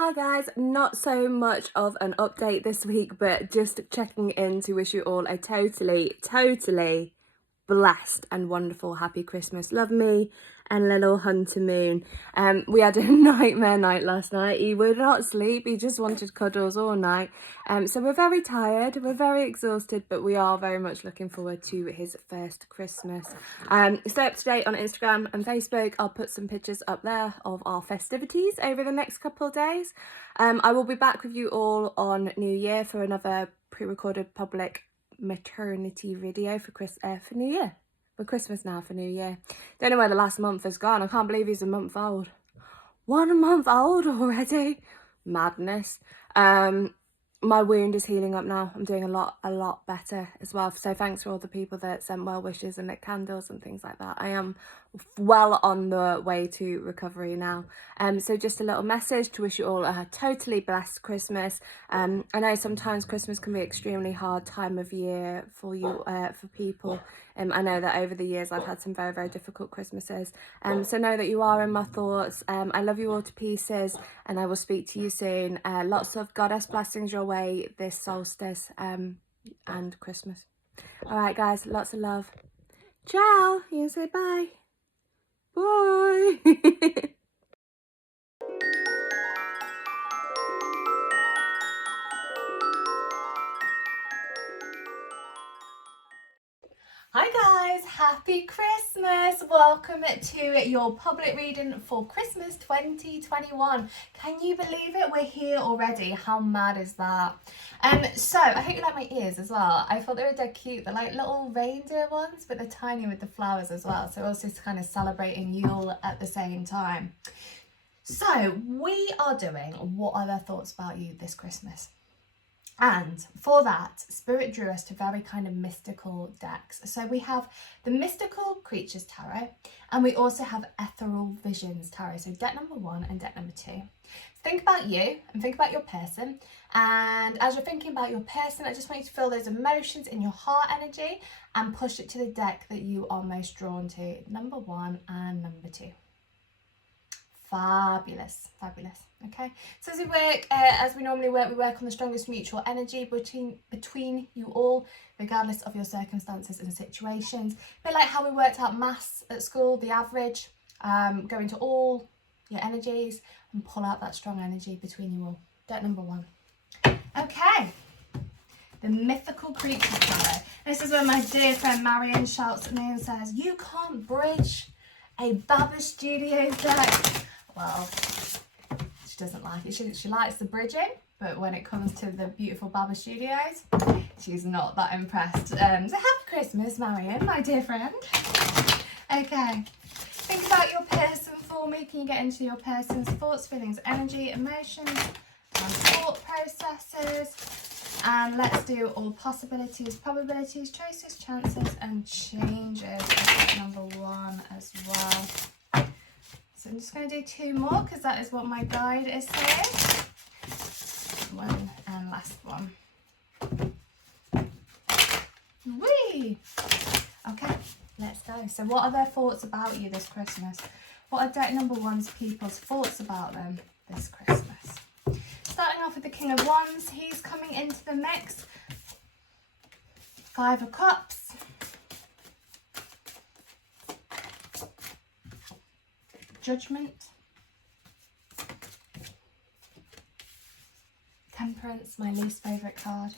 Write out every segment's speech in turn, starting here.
Hi guys, not so much of an update this week, but just checking in to wish you all a totally blessed and wonderful happy Christmas. Love me and little Hunter Moon. We had a nightmare night last night. He would not sleep. He just wanted cuddles all night. So we're very tired. We're very exhausted, but we are very much looking forward to his first Christmas. Stay up to date on Instagram and Facebook. I'll put some pictures up there of our festivities over the next couple of days. I will be back with you all on New Year for another pre-recorded public maternity video for New Year. For Christmas now, for New Year. Don't know where the last month has gone. I can't believe he's a month old. 1 month old already. Madness. My wound is healing up now. I'm doing a lot better as well. So thanks for all the people that sent well wishes and lit candles and things like that. I am well on the way to recovery now. So just a little message to wish you all a totally blessed Christmas. I know sometimes Christmas can be an extremely hard time of year for you, for people. I know that over the years I've had some very difficult Christmases. So know that you are in my thoughts. I love you all to pieces, and I will speak to you soon. Lots of goddess blessings your way this solstice and Christmas. All right, guys, lots of love. Ciao. You can say bye. Bye. Hi guys, happy Christmas! Welcome to your public reading for Christmas 2021. Can you believe it? We're here already. How mad is that? So I hope you like my ears as well. I thought they were dead cute. They're like little reindeer ones, but they're tiny with the flowers as well. So also to kind of celebrating Yule at the same time. So we are doing What Are Their Thoughts About You this Christmas? And for that, Spirit drew us to very kind of mystical decks. So we have the Mystical Creatures Tarot, and we also have Ethereal Visions Tarot. So deck number 1 and deck number 2. Think about you and think about your person. And as you're thinking about your person, I just want you to feel those emotions in your heart energy and push it to the deck that you are most drawn to. Number 1 and number 2. Fabulous. Okay, so as we work, as we normally work, we work on the strongest mutual energy between you all, regardless of your circumstances and situations. A bit like how we worked out maths at school, the average, go into all your energies and pull out that strong energy between you all. Deck number 1. Okay, the Mythical Creatures Tarot. This is when my dear friend Marion shouts at me and says, "You can't bridge a Baba Studios deck." Well, she doesn't like it. She likes the bridging, but when it comes to the beautiful Baba Studios, she's not that impressed. So happy Christmas, Marion, my dear friend. Okay, think about your person for me. Can you get into your person's thoughts, feelings, energy, emotions, and thought processes? And let's do all possibilities, probabilities, choices, chances, and changes. Number 1 as well. So I'm just going to do 2 more because that is what my guide is saying. 1 and last one. Whee! Okay, let's go. So what are their thoughts about you this Christmas? What are deck number 1's people's thoughts about them this Christmas? Starting off with the King of Wands, he's coming into the mix. 5 of Cups. Judgment, Temperance, my least favourite card.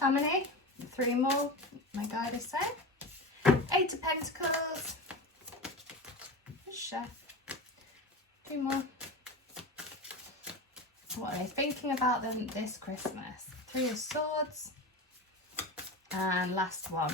How many? 3 more, my guide is saying. 8 of Pentacles, Chef, 2 more. What are they thinking about them this Christmas? 3 of Swords, and last one.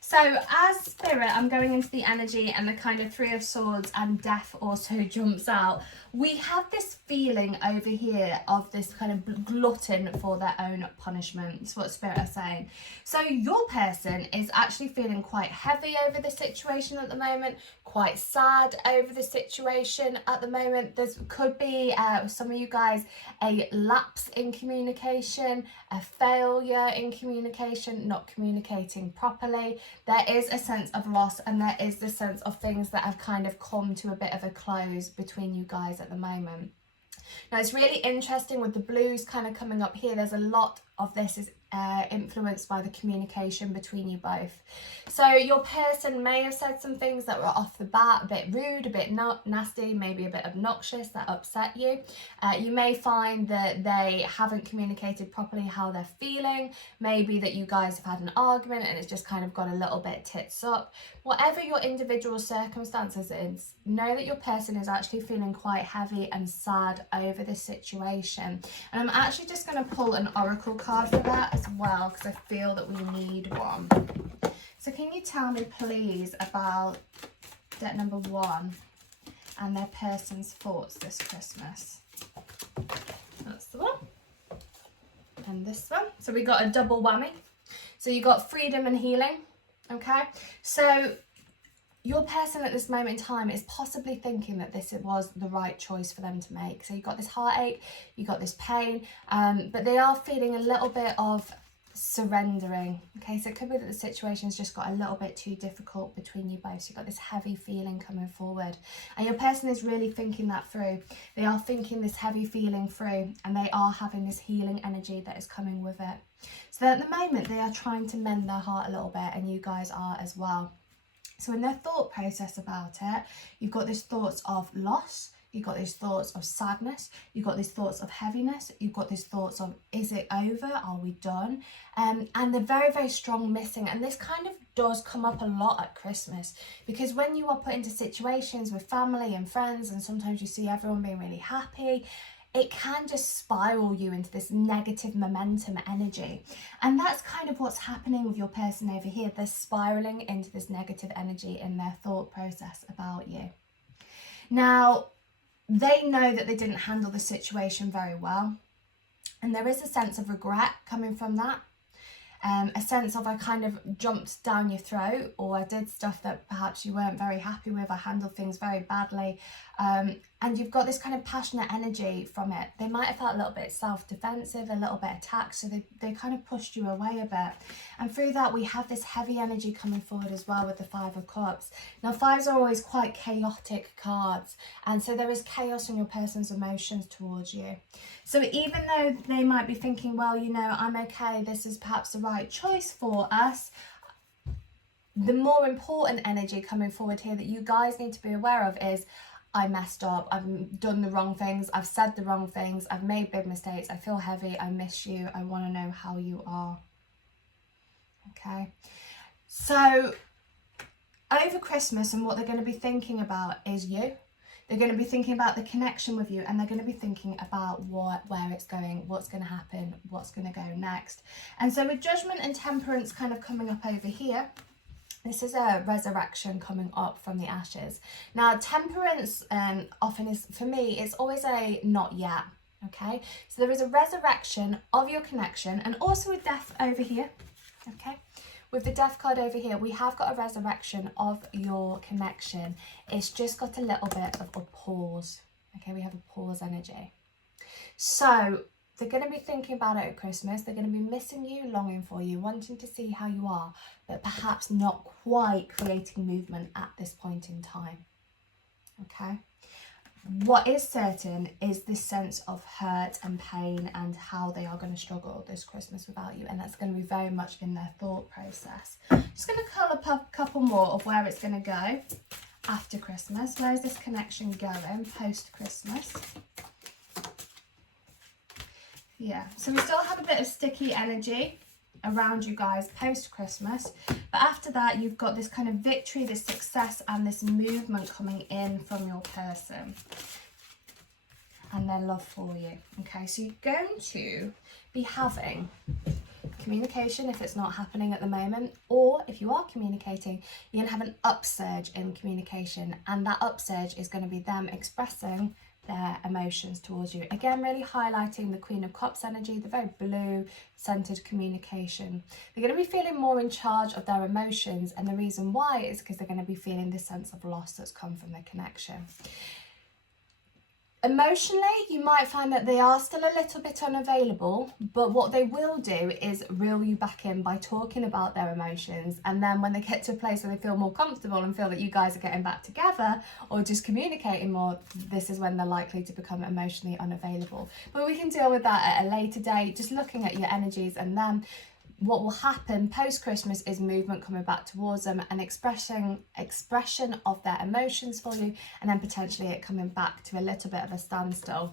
So as Spirit, I'm going into the energy and the kind of 3 of Swords and Death also jumps out. We have this feeling over here of this kind of glutton for their own punishment. It's what Spirit are saying. So your person is actually feeling quite heavy over the situation at the moment, quite sad over the situation at the moment. There could be, some of you guys, a lapse in communication, a failure in communication, not communicating properly. there is a sense of loss, and there is the sense of things that have kind of come to a bit of a close between you guys at the moment. Now it's really interesting with the blues kind of coming up here. There's a lot of this is influenced by the communication between you both. So your person may have said some things that were off the bat a bit rude, a bit nasty, maybe a bit obnoxious, that upset you. You may find that they haven't communicated properly how they're feeling, maybe that you guys have had an argument and it's just kind of got a little bit tits up. Whatever your individual circumstances is, know that your person is actually feeling quite heavy and sad over this situation. And I'm actually just going to pull an oracle card for that as well, because I feel that we need one. So can you tell me please about deck number 1 and their person's thoughts this Christmas? That's the one. And this one. So we got a double whammy. So you got freedom and healing. Okay, so your person at this moment in time is possibly thinking that this was the right choice for them to make. So you've got this heartache, you've got this pain, but they are feeling a little bit of surrendering. Okay, so it could be that the situation's just got a little bit too difficult between you both. So you've got this heavy feeling coming forward, and your person is really thinking that through. They are thinking this heavy feeling through, and they are having this healing energy that is coming with it. So at the moment they are trying to mend their heart a little bit, and you guys are as well. So in their thought process about it, you've got these thoughts of loss, you've got these thoughts of sadness, you've got these thoughts of heaviness, you've got these thoughts of, is it over? Are we done? And they're very, very strong missing. And this kind of does come up a lot at Christmas, because when you are put into situations with family and friends, and sometimes you see everyone being really happy, it can just spiral you into this negative momentum energy. And that's kind of what's happening with your person over here. They're spiraling into this negative energy in their thought process about you. Now, they know that they didn't handle the situation very well. And there is a sense of regret coming from that. A sense of, I kind of jumped down your throat, or I did stuff that perhaps you weren't very happy with, I handled things very badly, and you've got this kind of passionate energy from it. They might have felt a little bit self-defensive, a little bit attacked, so they kind of pushed you away a bit. And through that we have this heavy energy coming forward as well with the 5 of Cups. Now 5s are always quite chaotic cards, and so there is chaos in your person's emotions towards you. So even though they might be thinking, well, you know, I'm okay, this is perhaps the right choice for us, the more important energy coming forward here that you guys need to be aware of is, I messed up, I've done the wrong things, I've said the wrong things, I've made big mistakes, I feel heavy, I miss you, I want to know how you are. Okay, so over Christmas, and what they're going to be thinking about is you. They're going to be thinking about the connection with you, and they're going to be thinking about where it's going, what's going to happen, what's going to go next. And so with Judgment and Temperance kind of coming up over here, this is a resurrection coming up from the ashes. Now, Temperance often is, for me, it's always a not yet, okay? So there is a resurrection of your connection, and also with Death over here, okay? With the Death card over here, we have got a resurrection of your connection. It's just got a little bit of a pause, okay? We have a pause energy. So they're going to be thinking about it at Christmas. They're going to be missing you, longing for you, wanting to see how you are, but perhaps not quite creating movement at this point in time. Okay? What is certain is this sense of hurt and pain, and how they are going to struggle this Christmas without you, and that's going to be very much in their thought process. Just going to call up a couple more of where it's going to go after Christmas. Where is this connection going post-Christmas? Yeah, so we still have a bit of sticky energy around you guys post-Christmas, but after that you've got this kind of victory, this success, and this movement coming in from your person and their love for you. Okay, so you're going to be having communication if it's not happening at the moment, or if you are communicating, you're going to have an upsurge in communication, and that upsurge is going to be them expressing their emotions towards you. Again, really highlighting the Queen of Cups energy, the very blue centered communication. They're going to be feeling more in charge of their emotions, and the reason why is because they're going to be feeling this sense of loss that's come from their connection. Emotionally, you might find that they are still a little bit unavailable, but what they will do is reel you back in by talking about their emotions. And then when they get to a place where they feel more comfortable and feel that you guys are getting back together or just communicating more, this is when they're likely to become emotionally unavailable. But we can deal with that at a later date, just looking at your energies. And then what will happen post-Christmas is movement coming back towards them and expression of their emotions for you, and then potentially it coming back to a little bit of a standstill.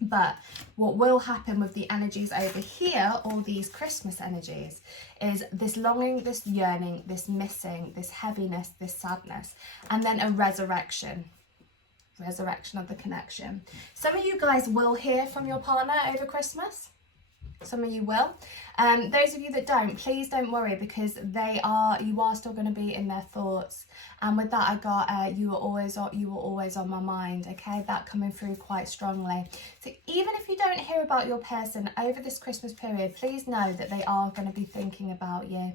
But what will happen with the energies over here, all these Christmas energies, is this longing, this yearning, this missing, this heaviness, this sadness, and then a resurrection of the connection. Some of you guys will hear from your partner over Christmas. Some of you will. Those of you that don't, please don't worry, because you are still going to be in their thoughts. And with that, I got you were always on my mind. Okay, that coming through quite strongly. So even if you don't hear about your person over this Christmas period, please know that they are going to be thinking about you.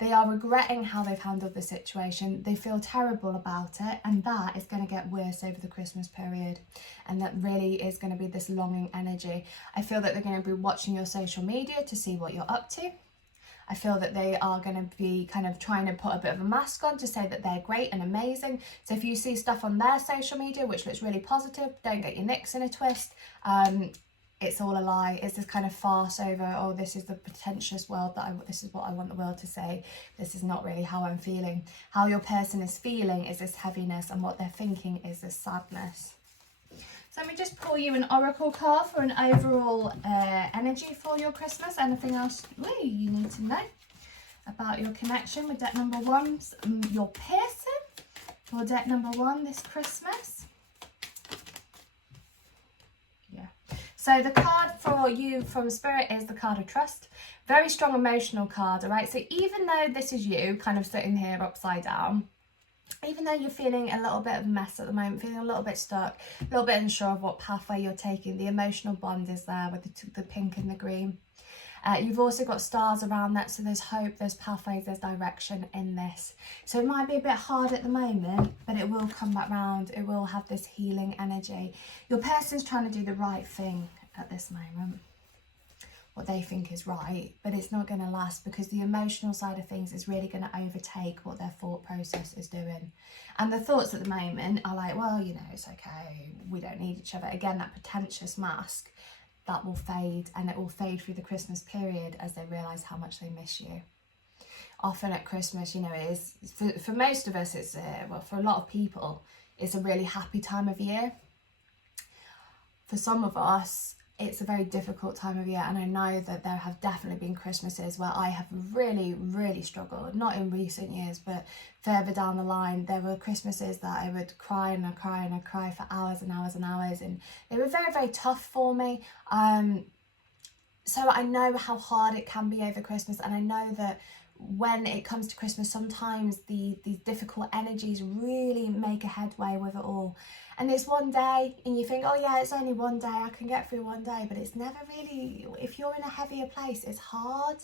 They are regretting how they've handled the situation. They feel terrible about it, and that is going to get worse over the Christmas period. And that really is going to be this longing energy. I feel that they're going to be watching your social media to see what you're up to. I feel that they are going to be kind of trying to put a bit of a mask on to say that they're great and amazing. So if you see stuff on their social media which looks really positive, don't get your nicks in a twist. It's all a lie. It's this kind of farce over, oh, this is the pretentious world this is what I want the world to say. This is not really how I'm feeling. How your person is feeling is this heaviness, and what they're thinking is this sadness. So let me just pull you an oracle card for an overall energy for your Christmas. Anything else you need to know about your connection with deck number 1, your person, for deck number 1 this Christmas? So the card for you from Spirit is the card of trust. Very strong emotional card, all right? So even though this is you kind of sitting here upside down, even though you're feeling a little bit of a mess at the moment, feeling a little bit stuck, a little bit unsure of what pathway you're taking, the emotional bond is there with the pink and the green. You've also got stars around that, so there's hope, there's pathways, there's direction in this. So it might be a bit hard at the moment, but it will come back round. It will have this healing energy. Your person's trying to do the right thing at this moment, what they think is right, but it's not going to last, because the emotional side of things is really going to overtake what their thought process is doing. And the thoughts at the moment are like, well, you know, it's okay, we don't need each other. Again, that pretentious mask, that will fade, and it will fade through the Christmas period as they realise how much they miss you. Often at Christmas, you know, it is, for most of us, it's, well, for a lot of people, it's a really happy time of year. For some of us, it's a very difficult time of year, and I know that there have definitely been Christmases where I have really, really struggled, not in recent years, but further down the line. There were Christmases that I would cry and I cry and I cry for hours and hours and hours, and they were very, very tough for me. So I know how hard it can be over Christmas, and I know that when it comes to Christmas, sometimes these difficult energies really make a headway with it all. And it's one day, and you think, oh yeah, it's only one day, I can get through one day, but it's never really, if you're in a heavier place, it's hard.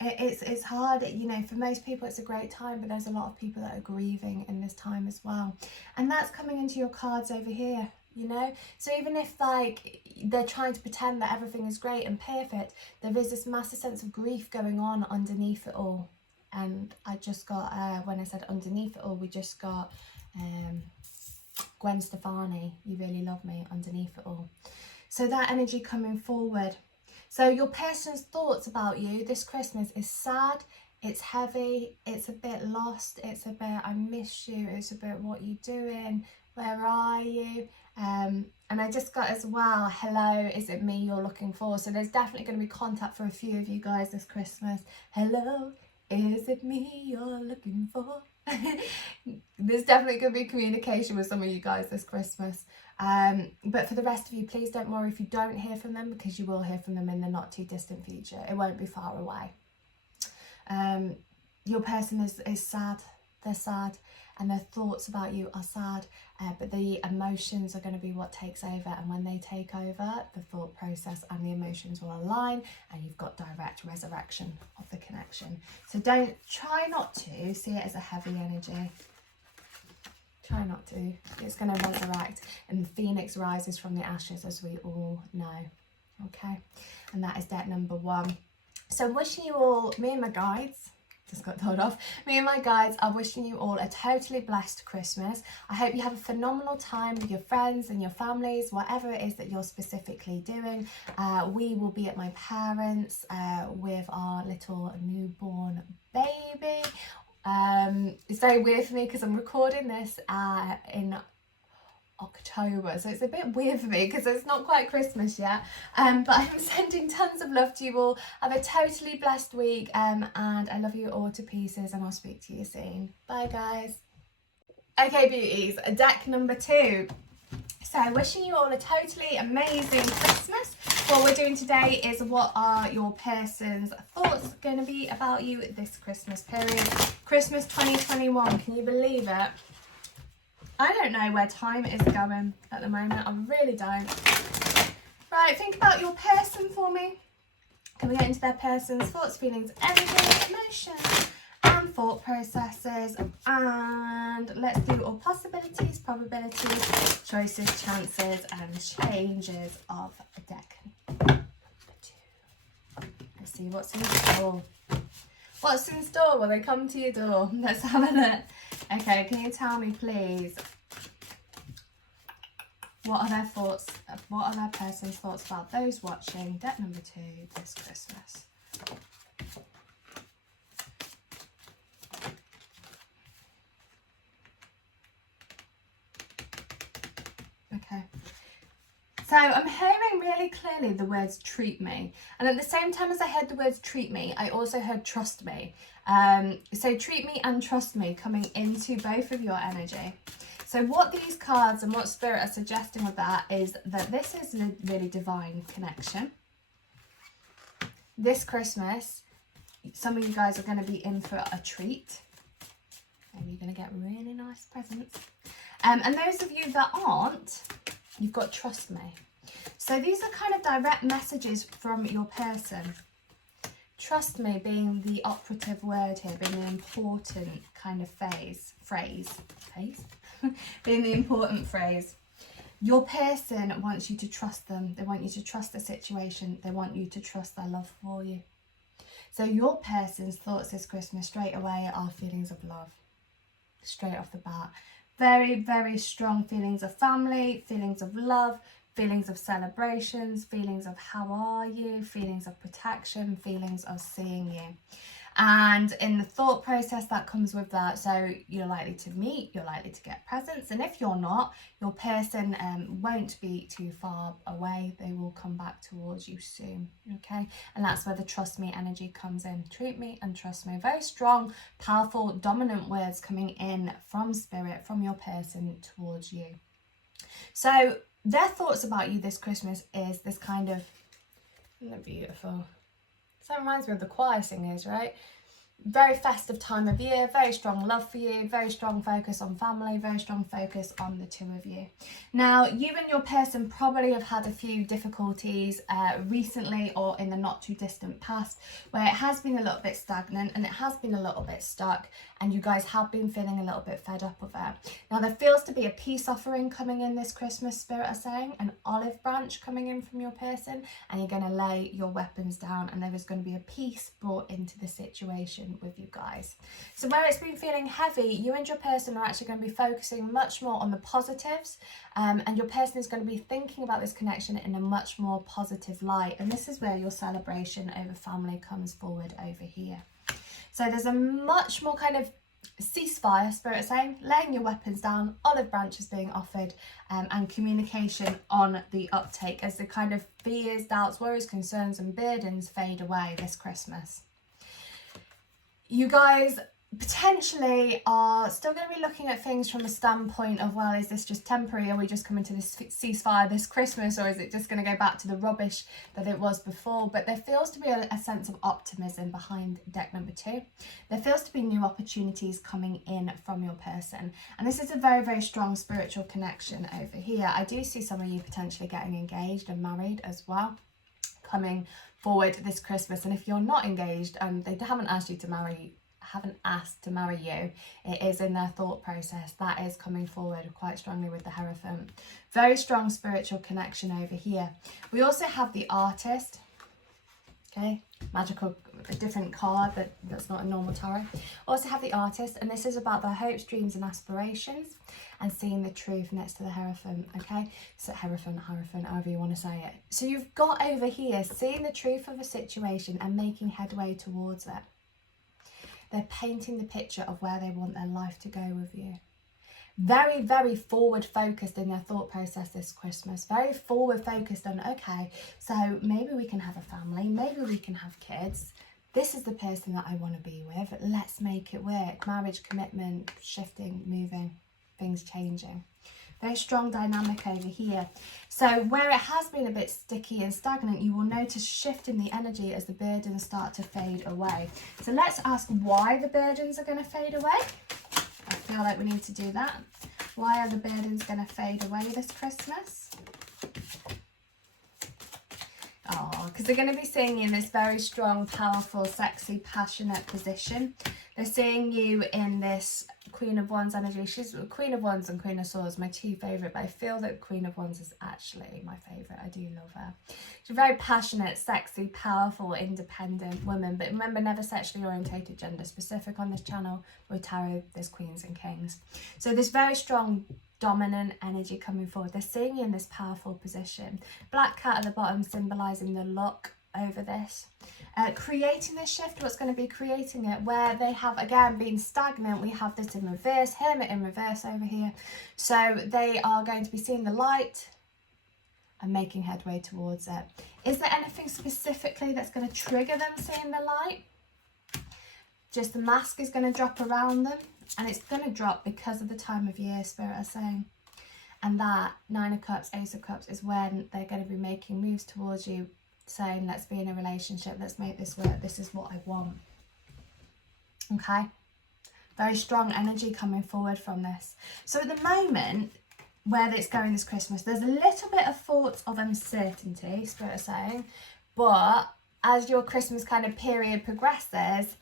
It's hard, you know. For most people it's a great time, but there's a lot of people that are grieving in this time as well. And that's coming into your cards over here, you know. So even if like they're trying to pretend that everything is great and perfect, there is this massive sense of grief going on underneath it all. And I just got, when I said underneath it all, we just got Gwen Stefani, You Really Love Me, underneath it all. So that energy coming forward. So your person's thoughts about you this Christmas is sad, it's heavy, it's a bit lost, it's a bit I miss you, it's a bit what you doing, where are you? And I just got as well, hello, is it me you're looking for? So there's definitely going to be contact for a few of you guys this Christmas. Hello, is it me you're looking for? There's definitely going to be communication with some of you guys this Christmas. But for the rest of you, please don't worry if you don't hear from them, because you will hear from them in the not too distant future. It won't be far away. Your person is sad. They're sad, and their thoughts about you are sad, but the emotions are going to be what takes over. And when they take over, the thought process and the emotions will align, and you've got direct resurrection of the connection. So try not to see it as a heavy energy. Try not to. It's going to resurrect, and the phoenix rises from the ashes, as we all know. Okay, and that is deck number 1. So I'm wishing you all, me and my guides, just got told off, me and my guides are wishing you all a totally blessed Christmas. I hope you have a phenomenal time with your friends and your families, whatever it is that you're specifically doing. We will be at my parents' with our little newborn baby. It's very weird for me because I'm recording this in October, so it's a bit weird for me because it's not quite Christmas yet, but I'm sending tons of love to you all. Have a totally blessed week, and I love you all to pieces, and I'll speak to you soon. Bye guys. Okay beauties, deck number 2. So wishing you all a totally amazing Christmas. What we're doing today is what are your person's thoughts going to be about you this Christmas period. Christmas 2021, can you believe it? I don't know where time is going at the moment, I really don't. Right, think about your person for me. Can we get into their person's thoughts, feelings, energy, emotions, and thought processes? And let's do all possibilities, probabilities, choices, chances, and changes of deck number 2. Let's see what's in store. What's in store? Will they come to your door? Let's have a look. Okay, can you tell me please, what are their thoughts, what are their person's thoughts about those watching deck number 2 this Christmas? Okay. So I'm hearing really clearly the words treat me, and at the same time as I heard the words treat me, I also heard trust me. So treat me and trust me coming into both of your energy. So what these cards and what Spirit are suggesting with that is that this is a really divine connection. This Christmas, some of you guys are going to be in for a treat. Maybe you're going to get really nice presents. And those of you that aren't, you've got trust me. So these are kind of direct messages from your person. Trust me being the operative word here, being the important kind of phrase, being the important phrase. Your person wants you to trust them. They want you to trust the situation. They want you to trust their love for you. So your person's thoughts this Christmas straight away are feelings of love. Straight off the bat. Very, very strong feelings of family, feelings of love, feelings of celebrations, feelings of how are you, feelings of protection, feelings of seeing you. And in the thought process that comes with that, so you're likely to meet, you're likely to get presents, and if you're not, your person won't be too far away. They will come back towards you soon, okay? And that's where the trust me energy comes in. Treat me and trust me. Very strong, powerful, dominant words coming in from Spirit, from your person towards you. So their thoughts about you this Christmas is this kind of, isn't that beautiful? So it reminds me of the choir singers, right? Very festive time of year, very strong love for you, very strong focus on family, very strong focus on the two of you. Now, you and your person probably have had a few difficulties recently or in the not too distant past where it has been a little bit stagnant and it has been a little bit stuck, and you guys have been feeling a little bit fed up with it. Now, there feels to be a peace offering coming in this Christmas, Spirit are saying, an olive branch coming in from your person, and you're going to lay your weapons down and there is going to be a peace brought into the situation with you guys. So where it's been feeling heavy, you and your person are actually going to be focusing much more on the positives, and your person is going to be thinking about this connection in a much more positive light, and this is where your celebration over family comes forward over here. So there's a much more kind of ceasefire, Spirit saying, laying your weapons down, olive branches being offered, and communication on the uptake as the kind of fears, doubts, worries, concerns and burdens fade away this Christmas. You guys potentially are still going to be looking at things from a standpoint of, well, is this just temporary? Are we just coming to this ceasefire this Christmas, or is it just going to go back to the rubbish that it was before? But there feels to be a sense of optimism behind deck number 2. There feels to be new opportunities coming in from your person, and this is a very, very strong spiritual connection over here. I do see some of you potentially getting engaged and married as well coming forward this Christmas, and if you're not engaged and they haven't asked you to marry, haven't asked to marry you. It is in their thought process. That is coming forward quite strongly with the Hierophant. Very strong spiritual connection over here. We also have the Artist. Okay, magical, a different card that's not a normal tarot. Also have the Artist, and this is about their hopes, dreams and aspirations, and seeing the truth next to the Hierophant. Okay, so Hierophant, however you want to say it. So you've got over here seeing the truth of a situation and making headway towards it. They're painting the picture of where they want their life to go with you. Very, very forward focused in their thought process this Christmas. Very forward focused on, okay, so maybe we can have a family, maybe we can have kids. This is the person that I want to be with. Let's make it work. Marriage, commitment, shifting, moving, things changing. Very strong dynamic over here. So where it has been a bit sticky and stagnant, you will notice shift in the energy as the burdens start to fade away. So let's ask why the burdens are going to fade away. I feel like we need to do that. Why are the burdens going to fade away this Christmas? Oh, because they're going to be seeing you in this very strong, powerful, sexy, passionate position. They're seeing you in this Queen of Wands energy. She's Queen of Wands and Queen of Swords, my two favourite, but I feel that Queen of Wands is actually my favourite. I do love her. She's a very passionate, sexy, powerful, independent woman. But remember, never sexually orientated, gender specific on this channel. With tarot, there's queens and kings. So this very strong, dominant energy coming forward. They're seeing you in this powerful position. Black cat at the bottom symbolising the luck over this. Creating this shift, what's going to be creating it, where they have again been stagnant. We have this in reverse, Hermit in reverse over here. So they are going to be seeing the light and making headway towards it. Is there anything specifically that's going to trigger them seeing the light? Just the mask is going to drop around them, and it's going to drop because of the time of year, Spirit are saying. And that Nine of Cups, Ace of Cups is when they're going to be making moves towards you, saying, let's be in a relationship, let's make this work, this is what I want. Okay, very strong energy coming forward from this. So at the moment where it's going this Christmas, there's a little bit of thoughts of uncertainty, Spirit are saying, but as your Christmas kind of period progresses,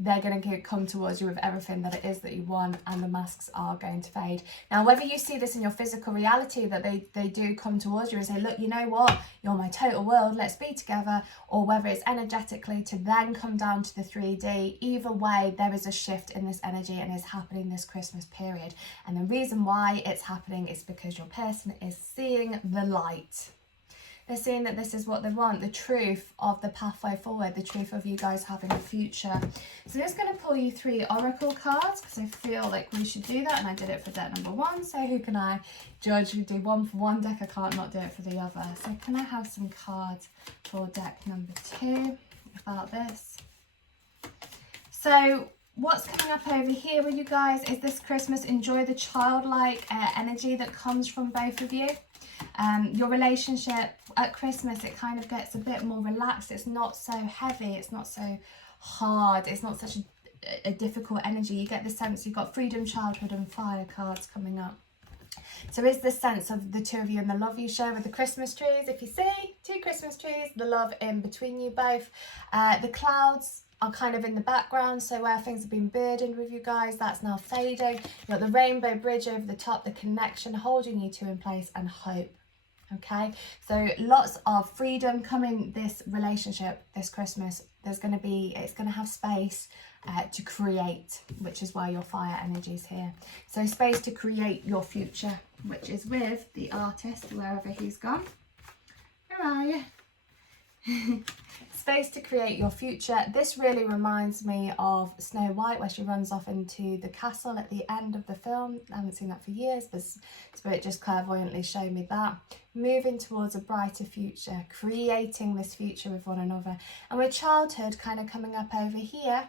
they're going to come towards you with everything that it is that you want, and the masks are going to fade. Now, whether you see this in your physical reality, that they do come towards you and say, look, you know what, you're my total world, let's be together, or whether it's energetically to then come down to the 3D, either way, there is a shift in this energy and it's happening this Christmas period. And the reason why it's happening is because your person is seeing the light. They're seeing that this is what they want, the truth of the pathway forward, the truth of you guys having a future. So I'm just going to pull you 3 oracle cards because I feel like we should do that, and I did it for deck number 1. So who can I judge? We do one for one deck, I can't not do it for the other. So can I have some cards for deck number 2 about this? So what's coming up over here with you guys is this Christmas, enjoy the childlike energy that comes from both of you. Your relationship at Christmas, it kind of gets a bit more relaxed. It's not so heavy, it's not so hard, it's not such a difficult energy. You get the sense you've got freedom, childhood and fire cards coming up. So is this sense of the two of you and the love you share with the Christmas trees. If you see 2 Christmas trees, the love in between you both. The clouds are kind of in the background, so where things have been burdened with you guys, that's now fading. You've got the rainbow bridge over the top, the connection holding you two in place, and hope. Okay, so lots of freedom coming this relationship this Christmas. It's going to have space to create, which is why your fire energy is here. So space to create your future, which is with the Artist, wherever he's gone. Where are you? Space to create your future. This really reminds me of Snow White, where she runs off into the castle at the end of the film. I haven't seen that for years, but Spirit just clairvoyantly showed me that. Moving towards a brighter future, creating this future with one another. And with childhood kind of coming up over here,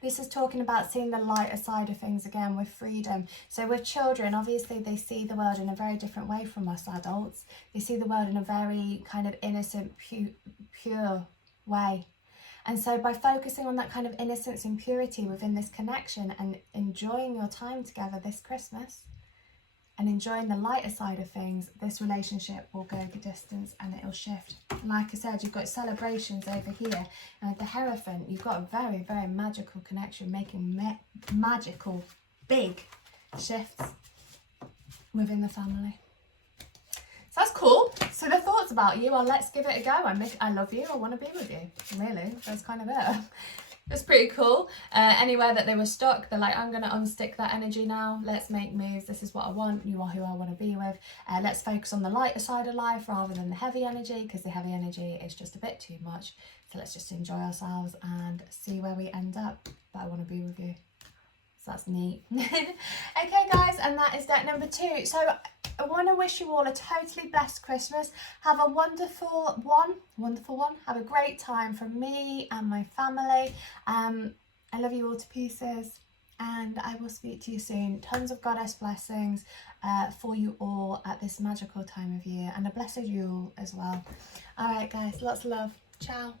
this is talking about seeing the lighter side of things again with freedom. So with children, obviously they see the world in a very different way from us adults. They see the world in a very kind of innocent, pure way. And so by focusing on that kind of innocence and purity within this connection and enjoying your time together this Christmas, and enjoying the lighter side of things, this relationship will go the distance and it'll shift. Like I said, you've got celebrations over here, and with the Hierophant, you've got a very, very magical connection, making magical, big shifts within the family. So that's cool. So the thoughts about you are, let's give it a go. I love you. I want to be with you. Really, that's kind of it. It's pretty cool. Anywhere that they were stuck, they're like, I'm going to unstick that energy now. Let's make moves. This is what I want. You are who I want to be with. Let's focus on the lighter side of life rather than the heavy energy, because the heavy energy is just a bit too much. So let's just enjoy ourselves and see where we end up. But I want to be with you. So that's neat. Okay, guys, and that is deck number 2. So I want to wish you all a totally blessed Christmas. Have a wonderful one. Have a great time from me and my family. I love you all to pieces, and I will speak to you soon. Tons of goddess blessings for you all at this magical time of year, and a blessed Yule as well. All right, guys, lots of love. Ciao.